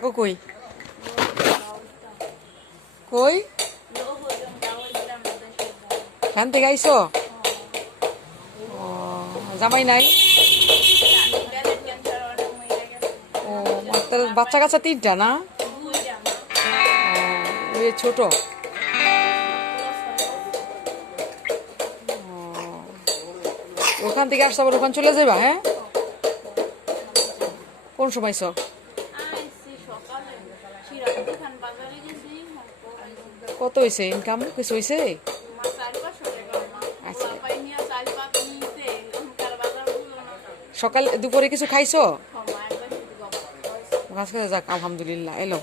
থাকো কই কই এখান থেকে আইসো ও জামাই নাই ও তাহলে বাচ্চা কাচ্চা 3টা না ওই ছোট ওখান থেকে আসতে আবার ওখান চলে যাবা হ্যাঁ কোন সময় সব কত হয়েছে ইনকাম কিছু হয়েছে আচ্ছা সকাল দুপুরে কিছু খাইছো যাক আলহামদুলিল্লাহ এলো